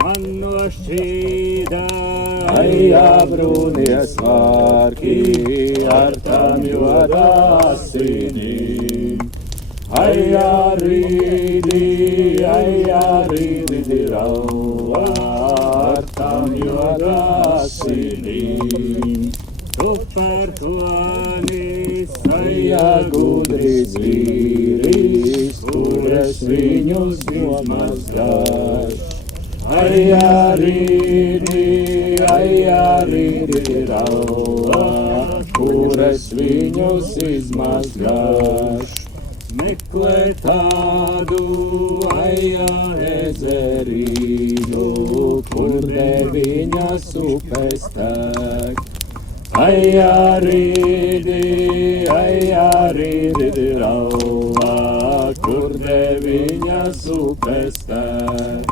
Man no šķīda, Aijā brūnie svārki ar tām jodasinīm. Aijā rīdi rauā ar tām jodasinīm. tu pērkonis, Aijā gudrīs vīris, kur es viņus nomazgāšu. Aijā rīdi rauā, kur es viņus izmazgāšu. Meklē tādu aijā ezerīnu, kur deviņas upes tek. Aijā rīdi rauā, kur deviņas upes tek.